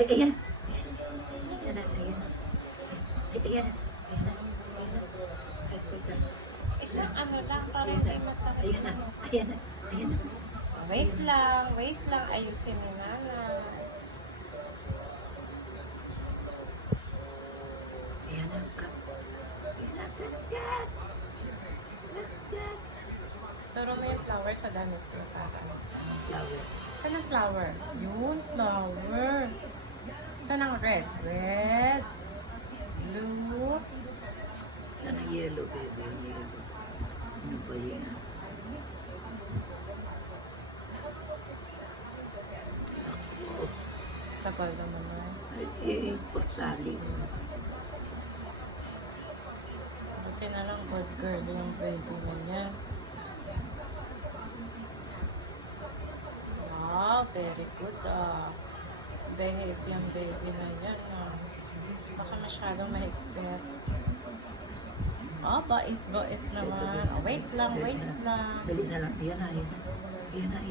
Ay, ayan. Ayan na, ayan na. Ay, ayan na. Ayan na. Ayan na. Hospital. Isang ano lang, para Ayan hindi na. matakot. Ayan na. Ayan na. Ayan na. Wait lang, wait lang. Ayusin ni Nana. Ayan na. Ayan na. Sagad. Sagad. Turo mo yung flower sa damit ko. Flower. Saan ang flower? Yun, flower. Saan ang red? Red. Blue. Sana yellow, baby. Yellow. Ano ba yan? Tagal naman. Ay, pagsaling. Buti na lang good girl yung baby na niya. Wow, very good behave yung baby na yan. Baka masyadong mahigpit. Bait naman. Wait lang, wait lang. Dali na lang. Ayan na, ayan na. Ayan na,